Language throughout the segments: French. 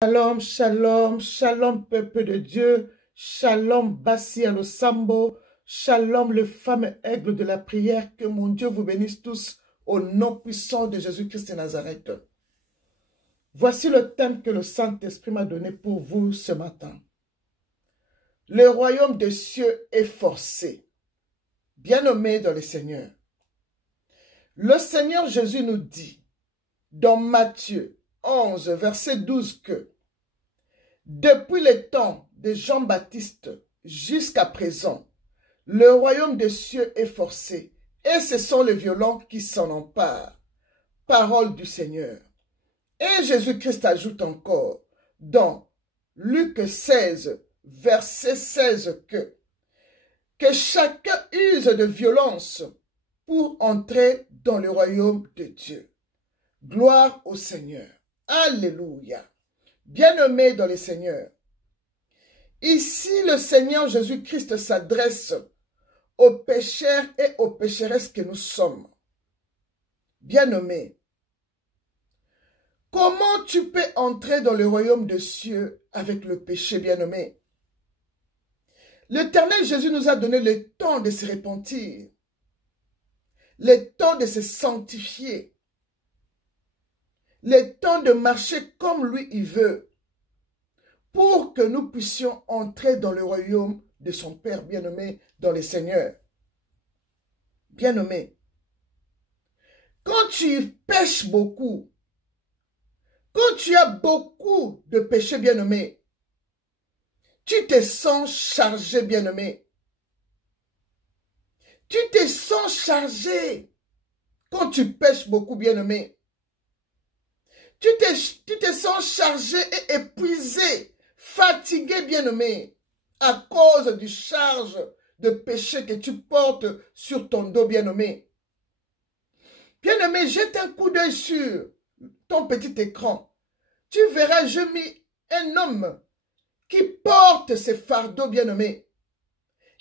Shalom, shalom, shalom peuple de Dieu, shalom Bassi à Losambo, shalom le fameux aigle de la prière, que mon Dieu vous bénisse tous au nom puissant de Jésus-Christ de Nazareth. Voici le thème que le Saint-Esprit m'a donné pour vous ce matin. Le royaume des cieux est forcé, bien-aimés dans le Seigneur. Le Seigneur Jésus nous dit dans Matthieu 11, verset 12 que depuis le temps de Jean-Baptiste jusqu'à présent, le royaume des cieux est forcé et ce sont les violents qui s'en emparent. Parole du Seigneur. Et Jésus-Christ ajoute encore dans Luc 16, verset 16 que chacun use de violence pour entrer dans le royaume de Dieu. Gloire au Seigneur. Alléluia. Bien-aimés dans le Seigneur, ici le Seigneur Jésus-Christ s'adresse aux pécheurs et aux pécheresses que nous sommes. Bien-aimés, comment tu peux entrer dans le royaume des cieux avec le péché, bien-aimé? L'Éternel Jésus nous a donné le temps de se repentir, le temps de se sanctifier, le temps de marcher comme lui il veut, pour que nous puissions entrer dans le royaume de son Père bien-aimé dans le Seigneur. Bien-aimé, quand tu pêches beaucoup, quand tu as beaucoup de péchés, bien-aimé, tu te sens chargé, bien-aimé. Tu te sens chargé quand tu pêches beaucoup, bien-aimé. Tu te sens chargé et épuisé, fatigué, bien-aimé, à cause du charge de péché que tu portes sur ton dos, bien-aimé. Bien-aimé, jette un coup d'œil sur ton petit écran. Tu verras, je mis un homme qui porte ses fardeaux, bien-aimé.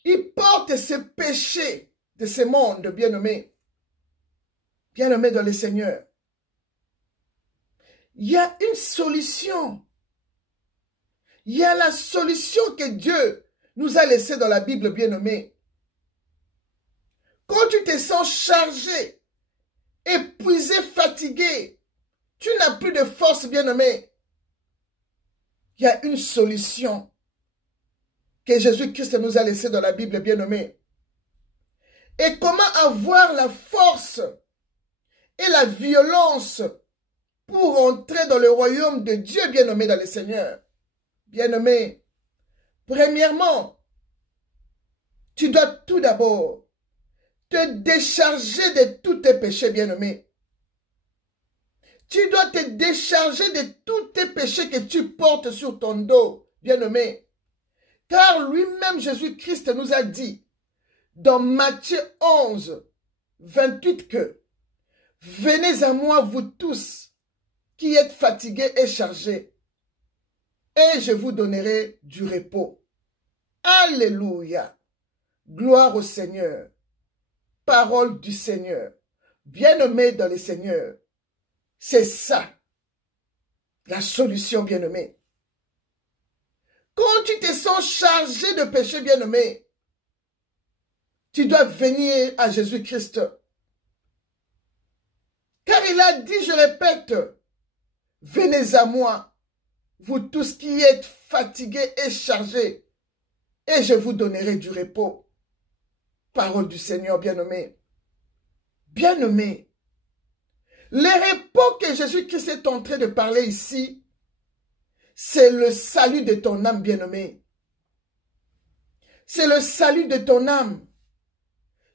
Il porte ses péchés de ce monde, bien-aimé. Bien-aimé dans le Seigneur. Il y a une solution. Il y a la solution que Dieu nous a laissée dans la Bible, bien-aimé. Quand tu te sens chargé, épuisé, fatigué, tu n'as plus de force, bien-aimé. Il y a une solution que Jésus-Christ nous a laissée dans la Bible, bien-aimé. Et comment avoir la force et la violence pour entrer dans le royaume de Dieu, bien-aimé dans le Seigneur. Bien-aimé, premièrement, tu dois tout d'abord te décharger de tous tes péchés, bien-aimé. Tu dois te décharger de tous tes péchés que tu portes sur ton dos, bien-aimé. Car lui-même, Jésus-Christ nous a dit, dans Matthieu 11, 28, que « Venez à moi, vous tous, qui êtes fatigués et chargés, et je vous donnerai du repos. » Alléluia. Gloire au Seigneur. Parole du Seigneur. Bien-aimé dans le Seigneur. C'est ça, la solution, bien-aimé. Quand tu te sens chargé de péché, bien-aimé, tu dois venir à Jésus-Christ. Car il a dit, je répète, venez à moi, vous tous qui êtes fatigués et chargés, et je vous donnerai du repos. Parole du Seigneur, bien-aimé. Bien-aimé, le repos que Jésus-Christ est en train de parler ici, c'est le salut de ton âme, bien-aimé. C'est le salut de ton âme.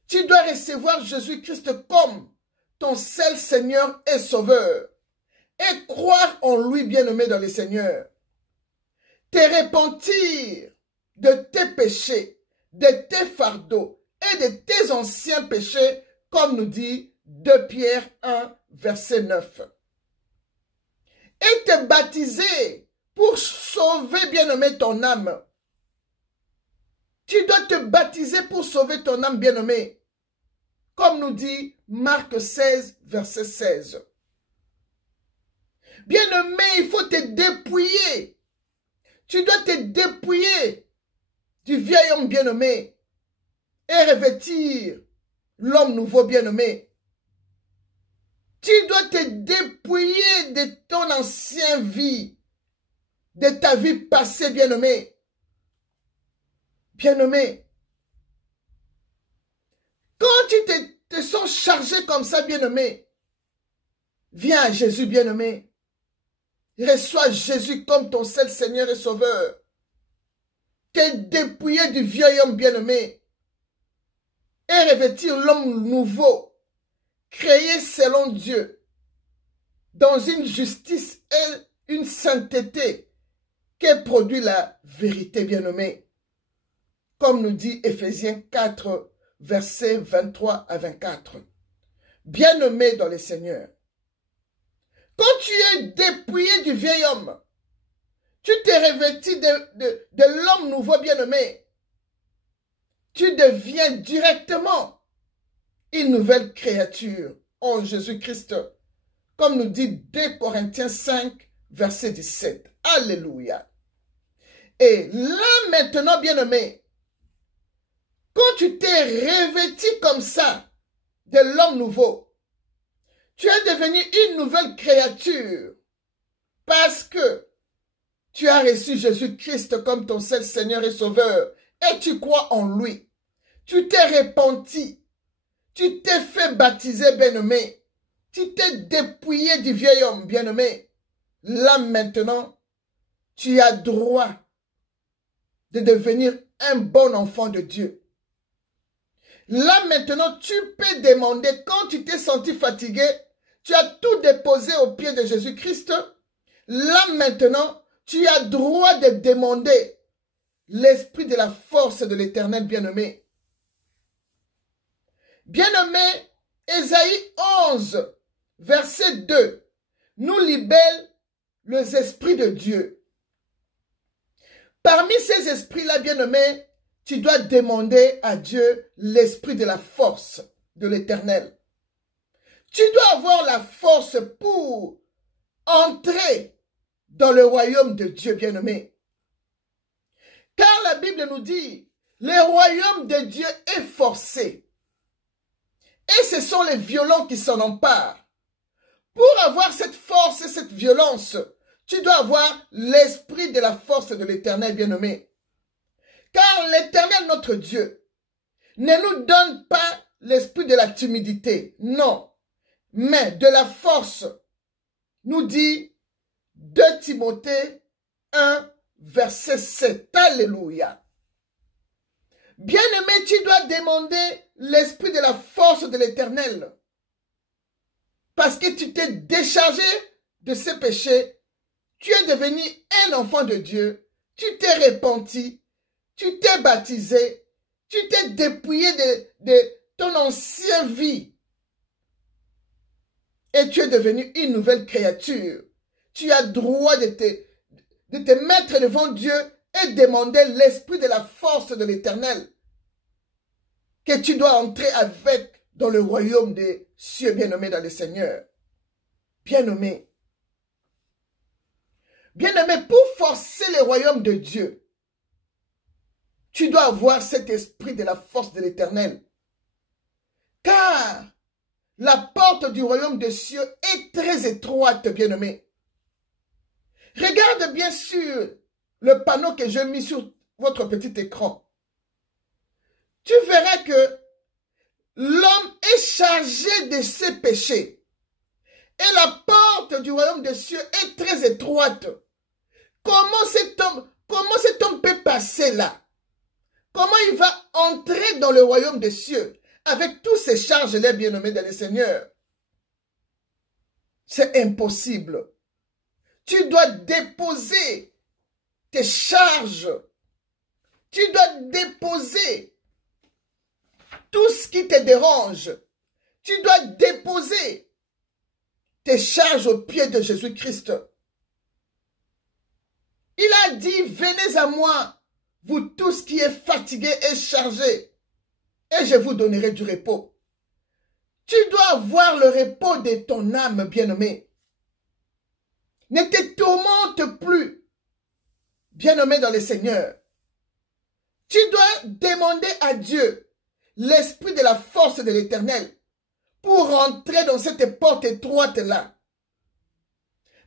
Tu dois recevoir Jésus-Christ comme ton seul Seigneur et Sauveur. Et croire en lui, bien-aimé dans le Seigneur. Te repentir de tes péchés, de tes fardeaux et de tes anciens péchés, comme nous dit 2 Pierre 1, verset 9. Et te baptiser pour sauver, bien-aimé, ton âme. Tu dois te baptiser pour sauver ton âme, bien-aimé. Comme nous dit Marc 16, verset 16. Bien-aimé, il faut te dépouiller Tu dois te dépouiller du vieil homme bien-aimé et revêtir l'homme nouveau bien-aimé. Tu dois te dépouiller de ton ancienne vie, de ta vie passée bien-aimé. Bien-aimé, quand tu te sens chargé comme ça bien-aimé, viens à Jésus bien-aimé. Reçois Jésus comme ton seul Seigneur et Sauveur. Te dépouiller du vieil homme bien-aimé et revêtir l'homme nouveau, créé selon Dieu, dans une justice et une sainteté qui produit la vérité bien-aimée. Comme nous dit Éphésiens 4, versets 23 à 24. Bien-aimé dans le Seigneur, quand tu es dépouillé du vieil homme, tu t'es revêtu de l'homme nouveau bien-aimé, tu deviens directement une nouvelle créature en Jésus-Christ, comme nous dit 2 Corinthiens 5, verset 17. Alléluia. Et là maintenant, bien-aimé, quand tu t'es revêtu comme ça de l'homme nouveau, tu es devenu une nouvelle créature parce que tu as reçu Jésus-Christ comme ton seul Seigneur et Sauveur et tu crois en lui. Tu t'es repenti, tu t'es fait baptiser, bien-aimé, tu t'es dépouillé du vieil homme, bien-aimé. Là maintenant, tu as droit de devenir un bon enfant de Dieu. Là maintenant, tu peux demander, quand tu t'es senti fatigué, tu as tout déposé au pied de Jésus-Christ. Là maintenant, tu as droit de demander l'esprit de la force de l'Éternel bien-aimé. Bien-aimé, Ésaïe 11, verset 2, nous libère les esprits de Dieu. Parmi ces esprits-là, bien-aimé, tu dois demander à Dieu l'esprit de la force de l'Éternel. Tu dois avoir la force pour entrer dans le royaume de Dieu, bien-aimé. Car la Bible nous dit, le royaume de Dieu est forcé. Et ce sont les violents qui s'en emparent. Pour avoir cette force et cette violence, tu dois avoir l'esprit de la force de l'Éternel, bien-aimé. Car l'Éternel, notre Dieu, ne nous donne pas l'esprit de la timidité, non, mais de la force, nous dit 2 Timothée 1, verset 7. Alléluia. Bien-aimé, tu dois demander l'esprit de la force de l'Éternel. Parce que tu t'es déchargé de ces péchés. Tu es devenu un enfant de Dieu. Tu t'es repenti. Tu t'es baptisé. Tu t'es dépouillé de ton ancienne vie. Et tu es devenu une nouvelle créature. Tu as droit de te mettre devant Dieu et demander l'esprit de la force de l'Éternel que tu dois entrer avec dans le royaume des cieux, bien-aimé dans le Seigneur. Bien-aimé. Bien-aimé, pour forcer le royaume de Dieu, tu dois avoir cet esprit de la force de l'Éternel. Car la porte du royaume des cieux est très étroite, bien-aimé. Regarde bien sûr le panneau que j'ai mis sur votre petit écran. Tu verras que l'homme est chargé de ses péchés. Et la porte du royaume des cieux est très étroite. Comment cet homme peut passer là? Comment il va entrer dans le royaume des cieux avec tous ces charges, les bien-aimés dans le Seigneur? C'est impossible. Tu dois déposer tes charges. Tu dois déposer tout ce qui te dérange. Tu dois déposer tes charges aux pieds de Jésus-Christ. Il a dit, venez à moi, vous tous qui êtes fatigués et chargés, et je vous donnerai du repos. Tu dois avoir le repos de ton âme, bien-aimé. Ne te tourmente plus. bien-aimé dans le Seigneur, tu dois demander à Dieu l'esprit de la force de l'Éternel pour rentrer dans cette porte étroite-là.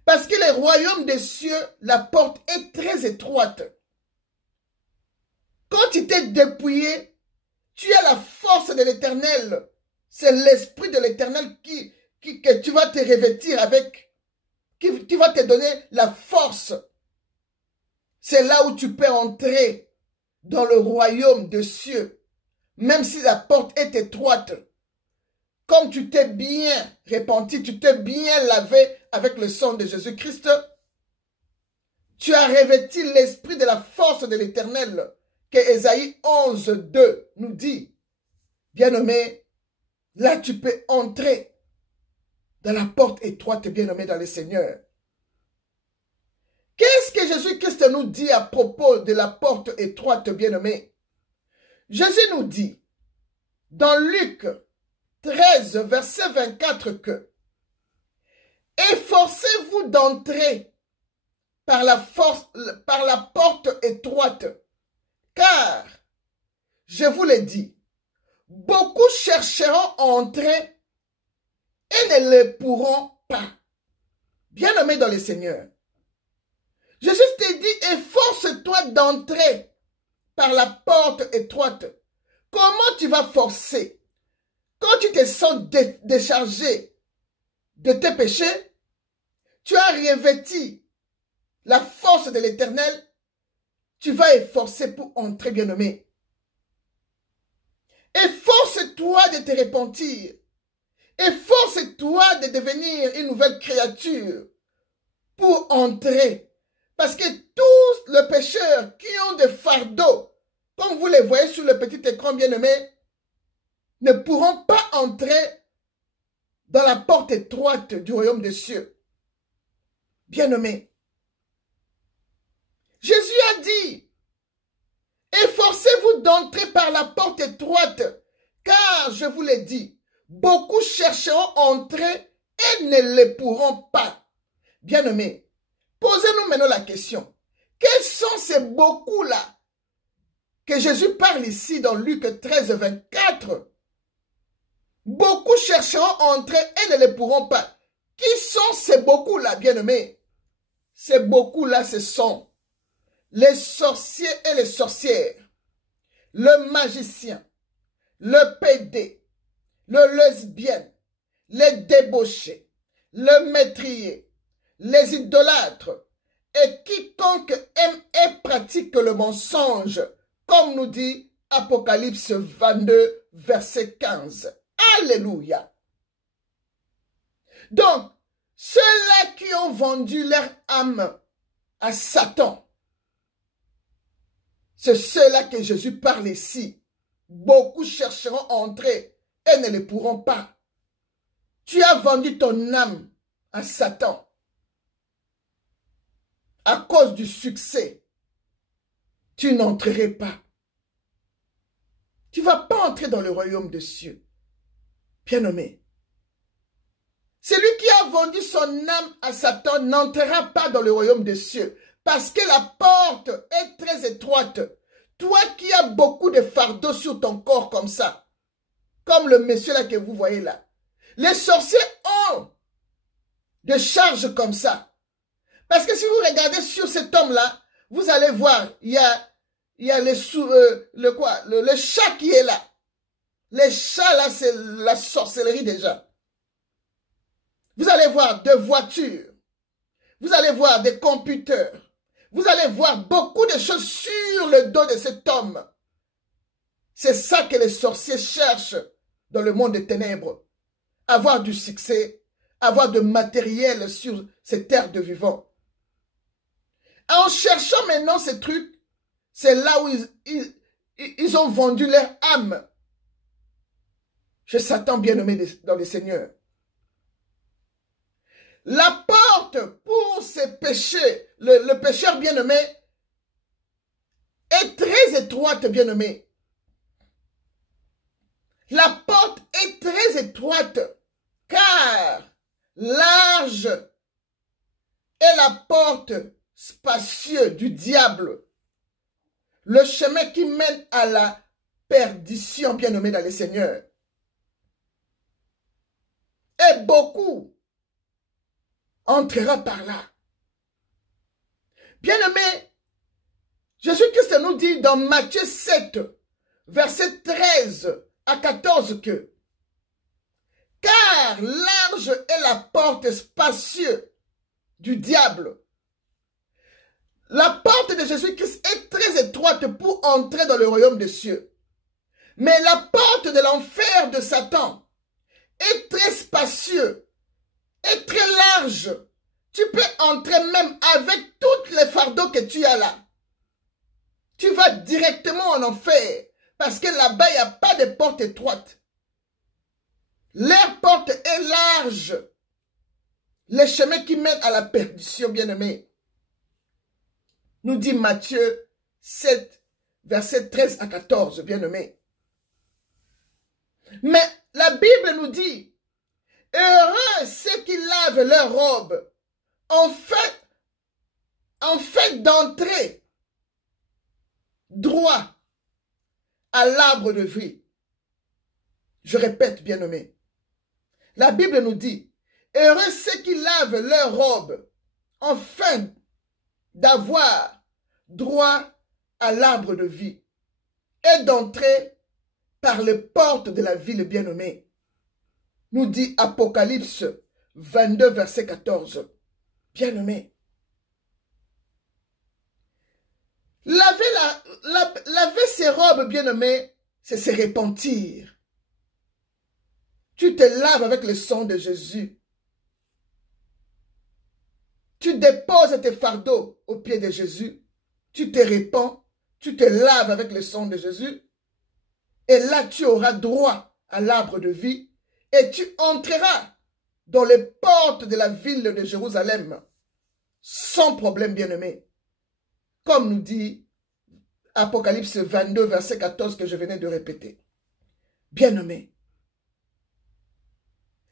Parce que le royaume des cieux, la porte est très étroite. Quand tu t'es dépouillé, tu as la force de l'Éternel. C'est l'esprit de l'Éternel que tu vas te revêtir avec, qui va te donner la force. C'est là où tu peux entrer dans le royaume des cieux, même si la porte est étroite. Comme tu t'es bien repenti, tu t'es bien lavé avec le sang de Jésus-Christ, tu as revêti l'esprit de la force de l'Éternel, que Ésaïe 11, 2 nous dit. Bien-aimé, là tu peux entrer dans la porte étroite, bien-aimé dans le Seigneur. Qu'est-ce que Jésus-Christ nous dit à propos de la porte étroite, bien-aimé? Jésus nous dit, dans Luc 13, verset 24, que « Efforcez-vous d'entrer par la porte étroite, car, je vous l'ai dit, beaucoup chercheront à entrer et ne le pourront pas. » Bien-aimé dans le Seigneur, Jésus te dit, efforce-toi d'entrer par la porte étroite. Comment tu vas forcer? Quand tu te sens déchargé de tes péchés, tu as revêti la force de l'Éternel, tu vas efforcer pour entrer, bien-aimé. Efforce-toi de te repentir. Efforce-toi de devenir une nouvelle créature pour entrer. Parce que tous les pécheurs qui ont des fardeaux, comme vous les voyez sur le petit écran, bien-aimé, ne pourront pas entrer dans la porte étroite du royaume des cieux. Bien-aimé, Jésus a dit, efforcez-vous d'entrer par la porte étroite, car, je vous l'ai dit, beaucoup chercheront à entrer et ne le pourront pas. Bien-aimé, posez-nous maintenant la question. Quels sont ces beaucoup-là que Jésus parle ici dans Luc 13, 24? Beaucoup chercheront à entrer et ne le pourront pas. Qui sont ces beaucoup-là, bien-aimés? Ces beaucoup-là, ce sont les sorciers et les sorcières, le magicien, le pédé, le lesbien, les débauchés, le métrier, les idolâtres et quiconque aime et pratique le mensonge, comme nous dit Apocalypse 22, verset 15. Alléluia. Donc, ceux-là qui ont vendu leur âme à Satan, c'est ceux-là que Jésus parle ici. Beaucoup chercheront à entrer et ne le pourront pas. Tu as vendu ton âme à Satan à cause du succès. Tu n'entrerais pas. Tu ne vas pas entrer dans le royaume des cieux. Bien-aimé, celui qui a vendu son âme à Satan n'entrera pas dans le royaume des cieux parce que la porte est très étroite. Toi qui as beaucoup de fardeaux sur ton corps comme ça, comme le monsieur là que vous voyez là, les sorciers ont des charges comme ça. Parce que si vous regardez sur cet homme-là, vous allez voir, il y a le chat qui est là. Les chats là, c'est la sorcellerie déjà. Vous allez voir des voitures. Vous allez voir des computers. Vous allez voir beaucoup de choses sur le dos de cet homme. C'est ça que les sorciers cherchent dans le monde des ténèbres. Avoir du succès, avoir de matériel sur ces terres de vivants. En cherchant maintenant ces trucs, c'est là où ils ont vendu leur âme. Je Satan bien-aimé dans le Seigneur. La porte pour ces péchés, le pécheur bien-aimé, est très étroite, bien-aimé. La porte est très étroite, car large est la porte spacieux du diable, le chemin qui mène à la perdition, bien-aimé dans le Seigneur. Et beaucoup entrera par là. Bien-aimé, Jésus-Christ nous dit dans Matthieu 7, verset 13 à 14 que « Car large est la porte spacieuse du diable. » La porte de Jésus-Christ est très étroite pour entrer dans le royaume des cieux. Mais la porte de l'enfer de Satan est très spacieuse, est très large. Tu peux entrer même avec tous les fardeaux que tu as là. Tu vas directement en enfer parce que là-bas, il n'y a pas de porte étroite. Leur porte est large. Les chemins qui mènent à la perdition, bien-aimés. Nous dit Matthieu 7, verset 13 à 14, bien-aimés. Mais la Bible nous dit, heureux ceux qui lavent leurs robes, en fait d'entrer droit à l'arbre de vie. Je répète, bien-aimés. La Bible nous dit, heureux ceux qui lavent leurs robes, afin d'avoir droit à l'arbre de vie et d'entrer par les portes de la ville bien-aimée. Nous dit Apocalypse 22, verset 14. Bien-aimé. Laver ses robes, bien-aimé, c'est se repentir. Tu te laves avec le sang de Jésus. Tu déposes tes fardeaux au pied de Jésus. Tu te répands. Tu te laves avec le sang de Jésus. Et là, tu auras droit à l'arbre de vie. Et tu entreras dans les portes de la ville de Jérusalem. Sans problème, bien-aimé. Comme nous dit Apocalypse 22, verset 14 que je venais de répéter. Bien-aimé.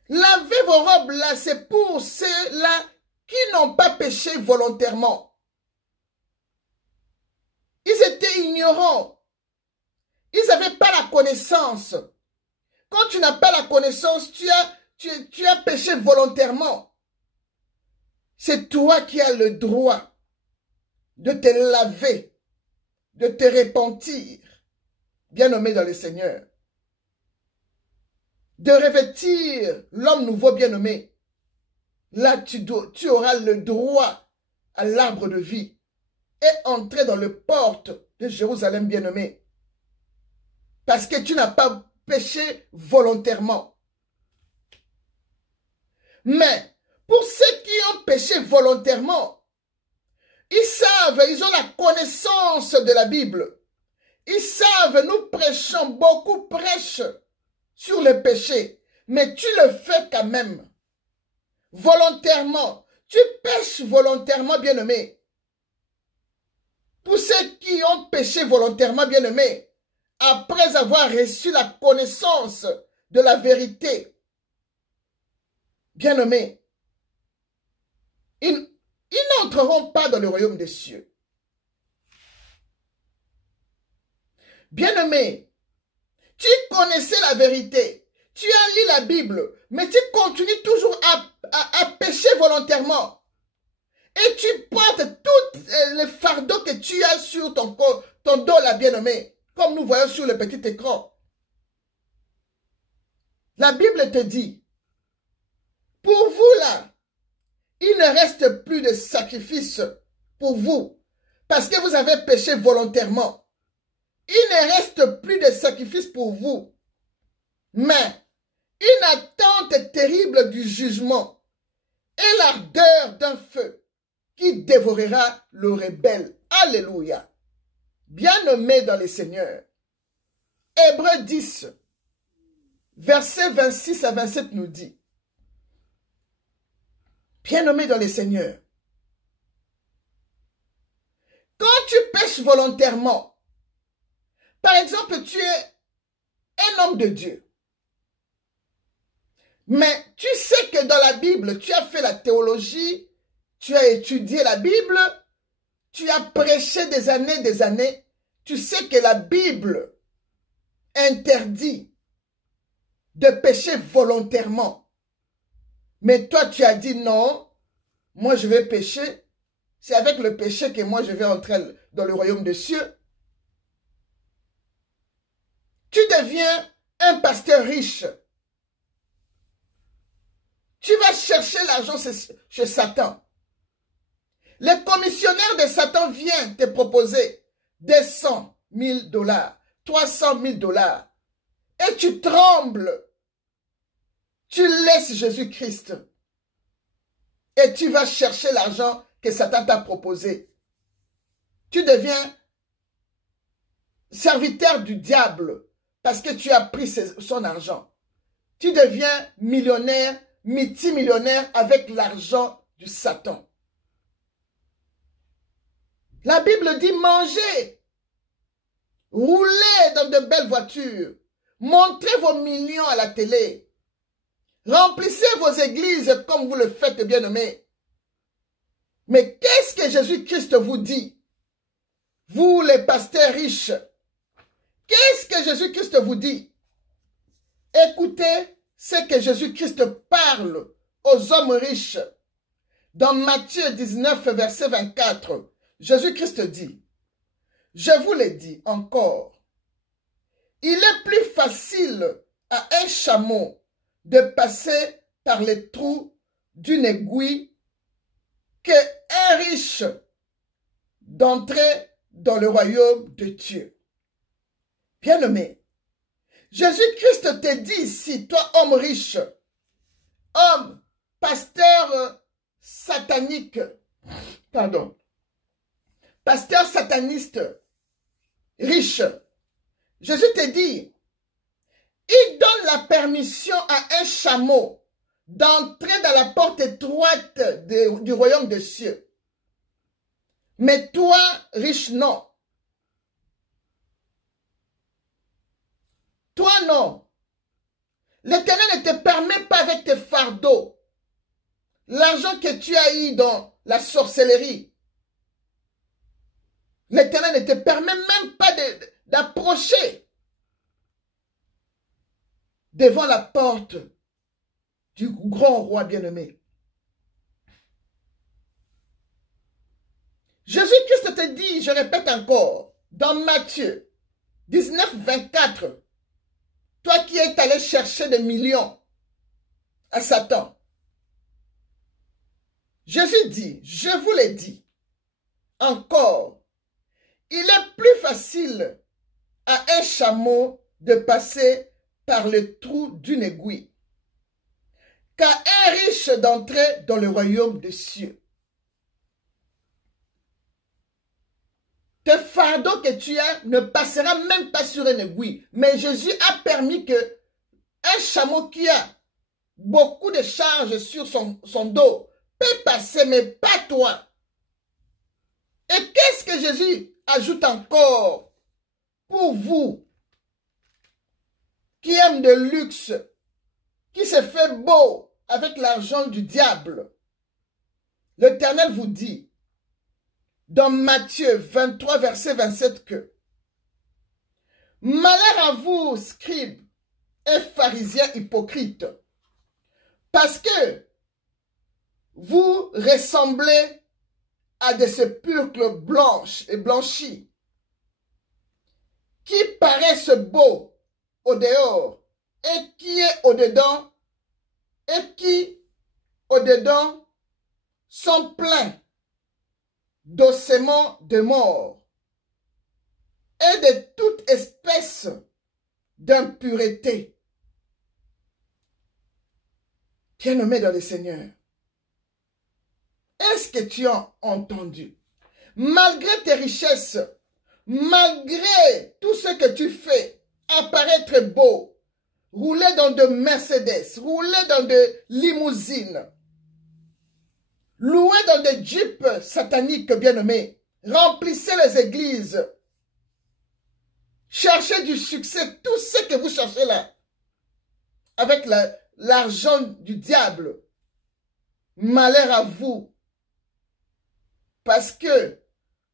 Lavez vos robes là, c'est pour ceux-là qui n'ont pas péché volontairement. Ils étaient ignorants. Ils n'avaient pas la connaissance. Quand tu n'as pas la connaissance, tu as péché volontairement. C'est toi qui as le droit de te laver, de te repentir, bien-aimé dans le Seigneur. De revêtir l'homme nouveau bien-aimé. Là, tu auras le droit à l'arbre de vie et entrer dans les portes de Jérusalem bien-aimé. Parce que tu n'as pas péché volontairement. Mais pour ceux qui ont péché volontairement, ils savent, ils ont la connaissance de la Bible. Ils savent, nous prêchons, beaucoup prêchent sur le péché, mais tu le fais quand même. Volontairement. Tu pêches volontairement, bien-aimé. Pour ceux qui ont péché volontairement, bien-aimé, après avoir reçu la connaissance de la vérité, bien-aimé, ils n'entreront pas dans le royaume des cieux. Bien-aimé, tu connaissais la vérité, tu as lu la Bible, mais tu continues toujours à pécher volontairement. Et tu portes tous les fardeaux que tu as sur ton corps, ton dos là, bien-aimé, comme nous voyons sur le petit écran. La Bible te dit, pour vous là, il ne reste plus de sacrifice pour vous, parce que vous avez péché volontairement. Il ne reste plus de sacrifice pour vous, mais une attente terrible du jugement et l'ardeur d'un feu qui dévorera le rebelle. Alléluia. Bien-aimé dans le Seigneur. Hébreux 10, versets 26 à 27 nous dit, bien-aimé dans le Seigneur, quand tu pêches volontairement, par exemple, tu es un homme de Dieu, mais tu sais que dans la Bible, tu as fait la théologie, tu as étudié la Bible, Tu as prêché des années. Tu sais que la Bible interdit de pécher volontairement. Mais toi, tu as dit non, moi je vais pécher. C'est avec le péché que moi je vais entrer dans le royaume des cieux. Tu deviens un pasteur riche. Tu vas chercher l'argent chez Satan. Les commissionnaires de Satan viennent te proposer des 100 000 $, 300 000 $. Et tu trembles. Tu laisses Jésus-Christ. Et tu vas chercher l'argent que Satan t'a proposé. Tu deviens serviteur du diable parce que tu as pris son argent. Tu deviens millionnaire, multimillionnaire avec l'argent du Satan. La Bible dit mangez, roulez dans de belles voitures, montrez vos millions à la télé, remplissez vos églises comme vous le faites, bien-aimés. Mais qu'est-ce que Jésus-Christ vous dit? Vous les pasteurs riches, qu'est-ce que Jésus-Christ vous dit? Écoutez ce que Jésus-Christ parle aux hommes riches. Dans Matthieu 19, verset 24, Jésus-Christ dit, « Je vous l'ai dit encore, il est plus facile à un chameau de passer par les trous d'une aiguille qu'un riche d'entrer dans le royaume de Dieu. » Bien-aimé, Jésus-Christ te dit ici, toi homme riche, homme, pasteur satanique, pardon, pasteur sataniste, riche, Jésus te dit, il donne la permission à un chameau d'entrer dans la porte étroite du royaume des cieux. Mais toi, riche, non. Toi, non. L'Éternel ne te permet pas avec tes fardeaux, l'argent que tu as eu dans la sorcellerie. L'Éternel ne te permet même pas d'approcher devant la porte du grand roi bien-aimé. Jésus-Christ te dit, je répète encore, dans Matthieu 19, 24, toi qui es allé chercher des millions à Satan, Jésus dit, je vous l'ai dit, encore, il est plus facile à un chameau de passer par le trou d'une aiguille qu'à un riche d'entrer dans le royaume des cieux. Tes fardeaux que tu as ne passera même pas sur une aiguille. Mais Jésus a permis que un chameau qui a beaucoup de charges sur son dos peut passer, mais pas toi. Et qu'est-ce que Jésus ajoute encore pour vous qui aiment de luxe, qui se fait beau avec l'argent du diable? L'Éternel vous dit, dans Matthieu 23, verset 27, que « Malheur à vous, scribes et pharisiens hypocrites, parce que vous ressemblez à des sépulcres blanches et blanchis, qui paraissent beaux au dehors, et qui est au-dedans, et qui au-dedans sont pleins d'ossements de mort et de toute espèce d'impureté. » Bien-aimé dans le Seigneur, est-ce que tu as entendu? Malgré tes richesses, malgré tout ce que tu fais, apparaître beau, rouler dans de Mercedes, rouler dans de limousines, louer dans des jeeps sataniques, bien-aimés, remplissez les églises, cherchez du succès, tout ce que vous cherchez là, avec l'argent du diable. Malheur à vous, parce que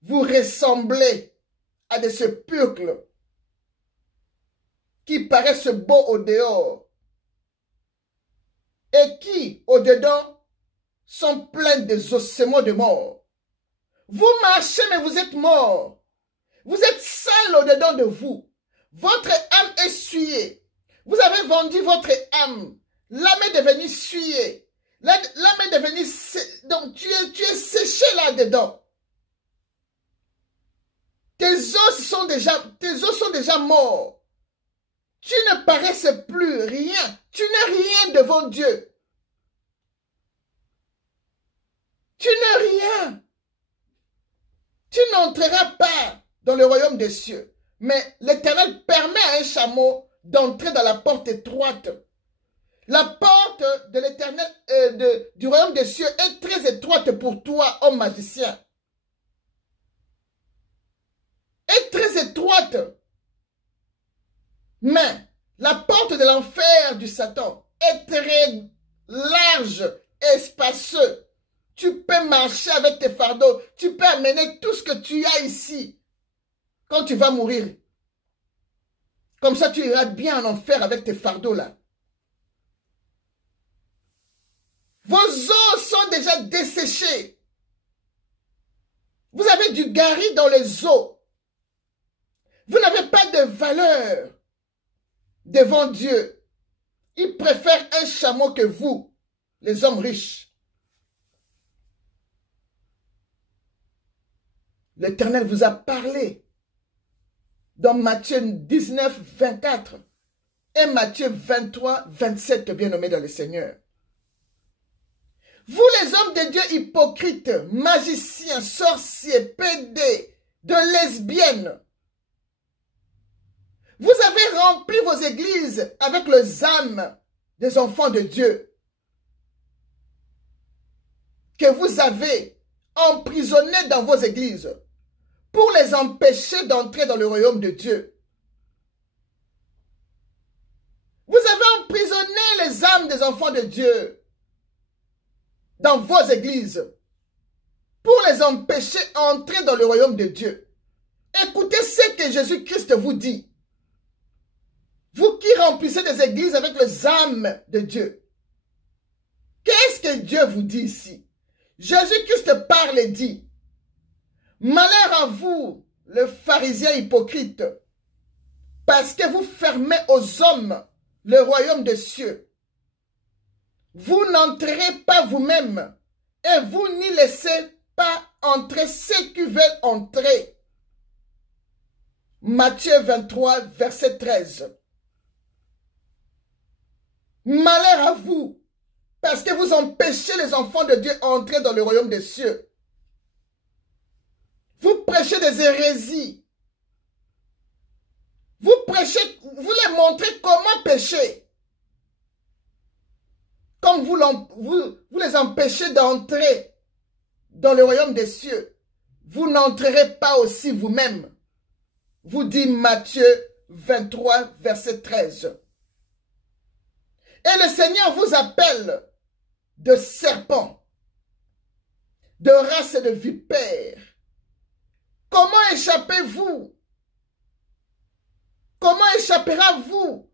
vous ressemblez à des sépulcres qui paraissent beaux au dehors et qui, au-dedans, sont pleins des ossements de mort. Vous marchez, mais vous êtes morts. Vous êtes sales au-dedans de vous. Votre âme est souillée. Vous avez vendu votre âme. L'âme est devenue souillée. L'âme est devenue... Donc, tu es séché là-dedans. Tes os sont déjà morts. Tu ne paraisses plus rien. Tu n'es rien devant Dieu. Tu n'es rien. Tu n'entreras pas dans le royaume des cieux. Mais l'Éternel permet à un chameau d'entrer dans la porte étroite. La porte de l'Éternel, du royaume des cieux est très étroite pour toi, homme magicien. Est très étroite. Mais la porte de l'enfer du Satan est très large et spacieuse. Tu peux marcher avec tes fardeaux. Tu peux amener tout ce que tu as ici. Quand tu vas mourir. Comme ça, tu iras bien en enfer avec tes fardeaux là. Vos os sont déjà desséchés. Vous avez du gari dans les os. Vous n'avez pas de valeur devant Dieu. Il préfère un chameau que vous, les hommes riches. L'Éternel vous a parlé dans Matthieu 19, 24 et Matthieu 23, 27, bien-aimés dans le Seigneur. Vous les hommes de Dieu hypocrites, magiciens, sorciers, pédés, de lesbiennes, vous avez rempli vos églises avec les âmes des enfants de Dieu que vous avez emprisonnés dans vos églises pour les empêcher d'entrer dans le royaume de Dieu. Vous avez emprisonné les âmes des enfants de Dieu dans vos églises pour les empêcher d'entrer dans le royaume de Dieu. Écoutez ce que Jésus-Christ vous dit. Vous qui remplissez des églises avec les âmes de Dieu. Qu'est-ce que Dieu vous dit ici? Jésus-Christ parle et dit, malheur à vous, le pharisien hypocrite, parce que vous fermez aux hommes le royaume des cieux. Vous n'entrerez pas vous-même et vous n'y laissez pas entrer ceux qui veulent entrer. Matthieu 23, verset 13. Malheur à vous, parce que vous empêchez les enfants de Dieu d'entrer dans le royaume des cieux. Vous prêchez des hérésies. Vous prêchez, vous les montrez comment pécher. Comme vous les empêchez d'entrer dans le royaume des cieux, vous n'entrerez pas aussi vous-même. Vous dit Matthieu 23, verset 13. Et le Seigneur vous appelle de serpents, de race et de vipères. Comment échappez-vous? Comment échappera-vous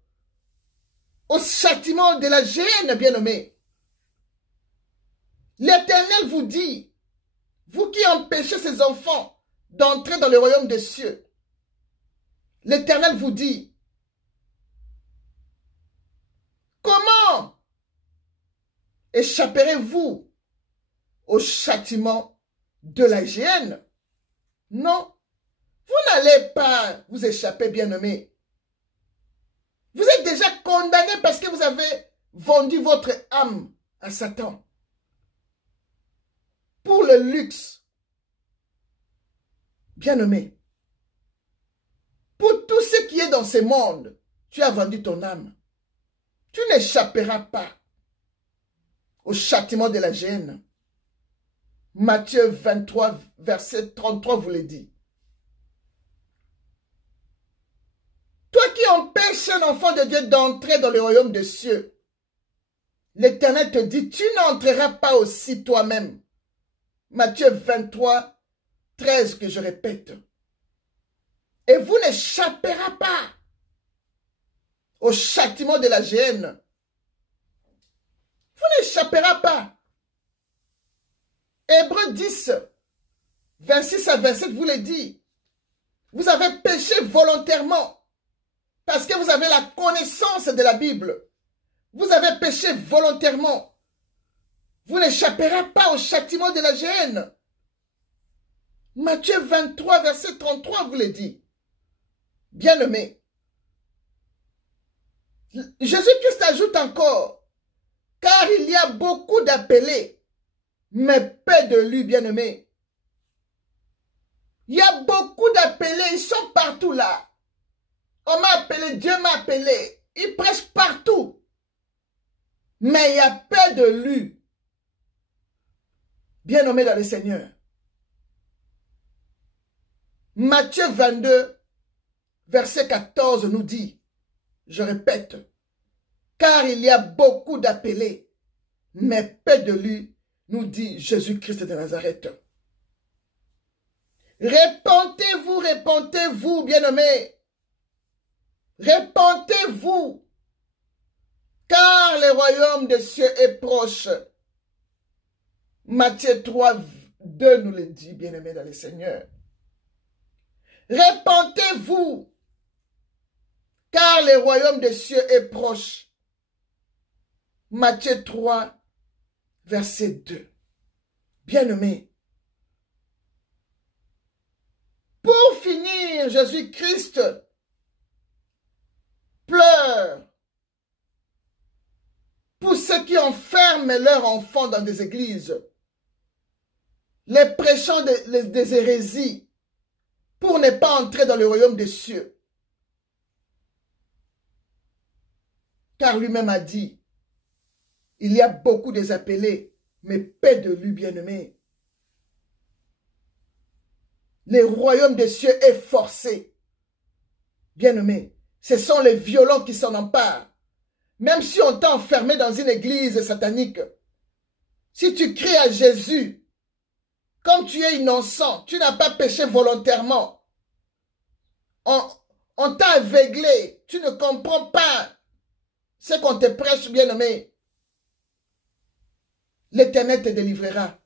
au châtiment de la géhenne, bien-aimé? L'Éternel vous dit, vous qui empêchez ces enfants d'entrer dans le royaume des cieux, l'Éternel vous dit, comment échapperez-vous au châtiment de la géhenne? Non, vous n'allez pas vous échapper, bien-aimé. Vous êtes déjà condamné parce que vous avez vendu votre âme à Satan. Pour le luxe. Bien-aimé. Pour tout ce qui est dans ce monde, tu as vendu ton âme. Tu n'échapperas pas au châtiment de la géhenne. Matthieu 23, verset 33 vous le dit. Toi qui empêches un enfant de Dieu d'entrer dans le royaume des cieux, l'Éternel te dit, tu n'entreras pas aussi toi-même. Matthieu 23, 13 que je répète. Et vous n'échapperez pas au châtiment de la géhenne. Vous n'échapperez pas. Hébreux 10, 26 à 27 vous le dit. Vous avez péché volontairement parce que vous avez la connaissance de la Bible. Vous avez péché volontairement. Vous n'échapperez pas au châtiment de la géhenne. Matthieu 23, verset 33 vous le dit. Bien-aimé. Jésus-Christ ajoute encore, car il y a beaucoup d'appelés, mais peu de lui, bien-aimé. Il y a beaucoup d'appelés, ils sont partout là. On m'a appelé, Dieu m'a appelé. Ils prêchent partout. Mais il y a peu de lui. Bien-aimé dans le Seigneur. Matthieu 22, verset 14 nous dit, je répète, car il y a beaucoup d'appelés, mais peu de lui, nous dit Jésus-Christ de Nazareth. Répentez-vous, répentez-vous, bien-aimés. Répentez-vous, car le royaume des cieux est proche. Matthieu 3, 2 nous le dit, bien-aimés dans le Seigneur. Répentez-vous, car le royaume des cieux est proche. Matthieu 3, verset 2. Bien-aimés, pour finir, Jésus-Christ pleure pour ceux qui enferment leurs enfants dans des églises, les prêchant des hérésies, pour ne pas entrer dans le royaume des cieux. Car lui-même a dit, il y a beaucoup des appelés, mais peu de lui, bien-aimé. Le royaume des cieux est forcé. Bien-aimé, ce sont les violents qui s'en emparent. Même si on t'a enfermé dans une église satanique, si tu cries à Jésus, comme tu es innocent, tu n'as pas péché volontairement, on t'a aveuglé, tu ne comprends pas ce qu'on te prêche, bien-aimé, l'Éternel te délivrera.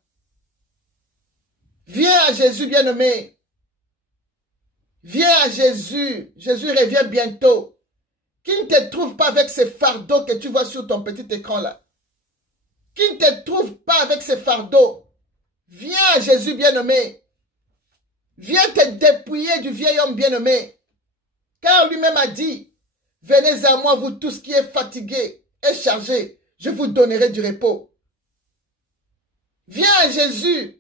Viens à Jésus, bien-aimé. Viens à Jésus. Jésus revient bientôt. Qui ne te trouve pas avec ces fardeaux que tu vois sur ton petit écran là. Qui ne te trouve pas avec ces fardeaux. Viens à Jésus, bien-aimé. Viens te dépouiller du vieil homme bien-aimé. Car lui-même a dit, venez à moi, vous tous qui êtes fatigués et chargés, je vous donnerai du repos. Viens à Jésus.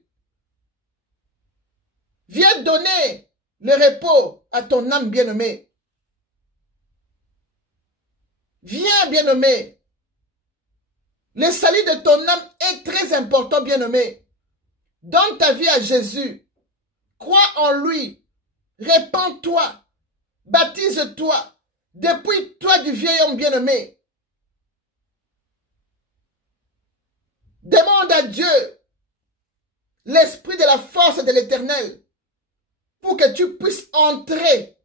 Viens donner le repos à ton âme bien-aimée. Viens, bien-aimé. Le salut de ton âme est très important, bien-aimé. Donne ta vie à Jésus. Crois en lui. Répands-toi. Baptise-toi. Dépouille-toi du vieil homme bien-aimé. Demande à Dieu l'esprit de la force de l'Éternel pour que tu puisses entrer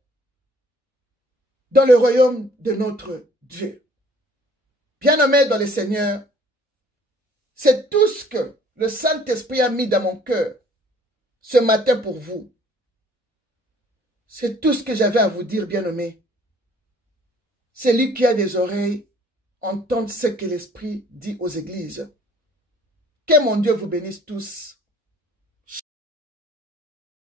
dans le royaume de notre Dieu. Bien-aimé dans le Seigneur, c'est tout ce que le Saint-Esprit a mis dans mon cœur ce matin pour vous. C'est tout ce que j'avais à vous dire, bien-aimé. Celui qui a des oreilles, entende ce que l'Esprit dit aux églises. Que mon Dieu vous bénisse tous.